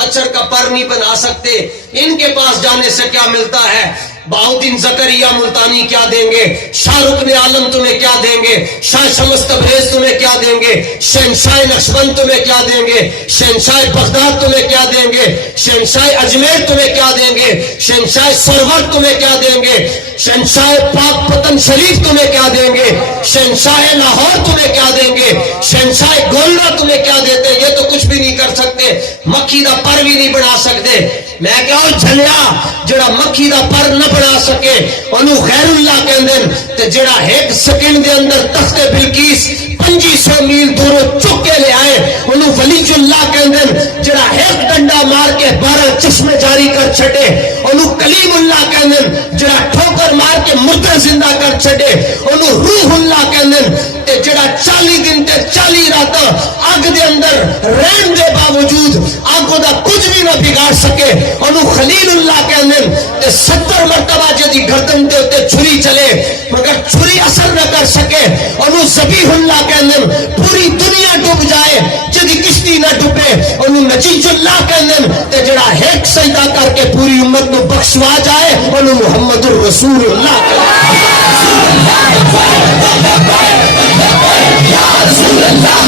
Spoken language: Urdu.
مچھر کا پر نہیں بنا سکتے. ان کے پاس جانے سے کیا ملتا ہے؟ بہاؤدین زکریا ملتانی کیا دیں گے؟ شاہ رکن عالم تمہیں کیا دیں گے؟ شاہ شمس تبریز تمہیں کیا دیں گے؟ شہنشاہ نقشبند تمہیں کیا دیں گے؟ شہنشاہ بغداد تمہیں کیا دیں گے؟ شہنشاہ اجمیر تمہیں کیا دیں گے؟ شہنشاہ سرور تمہیں کیا دیں گے؟ شہنشاہ پاک پتن شریف تمہیں کیا دیں گے؟ شہنشاہ لاہور تمہیں کیا دیں گے؟ شہنشاہ گولڈا تمہیں کیا دیتے ہیں؟ یہ تو کچھ بھی نہیں کر سکتے، مکھی دا پر بھی نہیں بنا سکتے. میں کہوں جھلیا جڑا مکھی دا پر نہ بنا سکے انہوں غیر اللہ کہندے، تے جڑا ایک سیکنڈ دے اندر تخت بلقیس 2500 میل دوروں چک کے لے آئے انہوں ولی اللہ کہندے، جڑا ایک ڈنڈا مار کے 12 چشمے جاری کر چھٹے انہوں کلیم اللہ کہندے، جڑا ٹھوکر مار کے مردے زندہ کر چھٹے انہوں روح اللہ کہندے، تے جڑا 40 دن تے 40 راتاں آگ دے اندر رہن دے باوجود آگ دا کچھ بھی نہ بگاڑ سکے انہوں خلیل اللہ کہندے. تے 70 مرتبہ جدی گردن دے اتے چھری چلے مگر چھری اثر نہ کر سکے انہوں ذبیح اللہ کہندے. پوری دنیا ڈوب جائے جدی کشتی نہ ڈوبے انہوں نجیج اللہ کہندے. تے جڑا ایک سجدہ کر کے پوری امت کو بخشوا جائے انہوں محمد الرسول اللہ یا رسول اللہ.